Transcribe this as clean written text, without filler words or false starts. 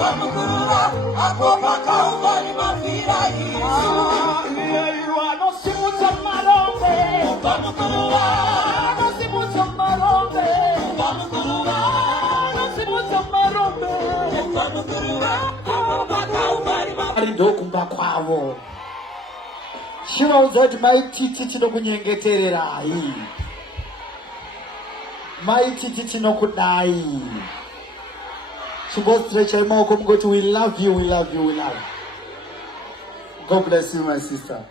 Pamukurura akopa kaubali mafira Yesu no simuta malombe Pamukurura no simuta malombe Pamukurura no simuta malombe Pamukurura akopa kaubali mafira Ndokumba kwavo Shiva uzati maititi chinokunyengeterera maititi chinokudai Stretch your mouth, go to we love you, we love you, we love you. God bless you, my sister.